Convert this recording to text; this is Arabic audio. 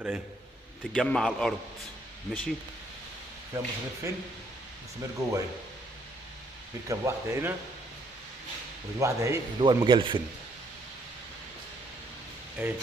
اهي تتجمع على الارض. ماشي. فيها مسامير فين؟ مسامير جوه اهي. بيركب واحده هنا ودي واحده اهي اللي هو المجلفن اهي.